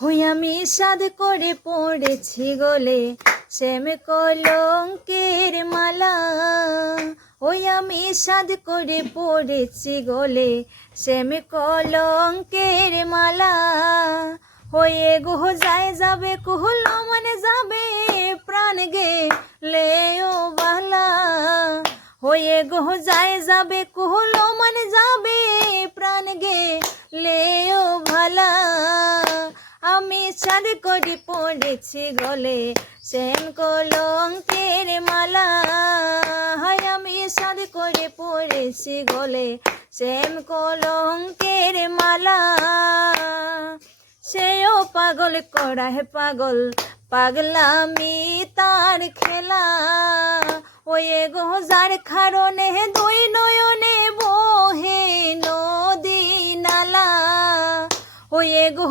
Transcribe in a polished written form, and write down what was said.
হই আমি সাধ করে পড়েছি গলে শ্যাম কলঙ্কের মালা। ওই আমি সাধ করে পড়েছি গলে শ্যাম কলঙ্কের মালা। হয়ে গোহ যায় যাবে কুহল মানে যাবে প্রাণ গেলেও বালা। হয়ে গোহ যায় যাবে কুহল মানে যাবে প্রাণ গেলেও ভালা। আমি সাধ করে পড়েছি গলে শ্যাম কলঙ্কের মালা। হায় আমি সাধ করে পড়েছি গলে শ্যাম কলঙ্কের মালা। সেও পাগল করা হে পাগল পাগলামি তার খেলা। ওয়ে গো যার কারণে দুই নয়নে বহে নদী নালা। ওয়ে গো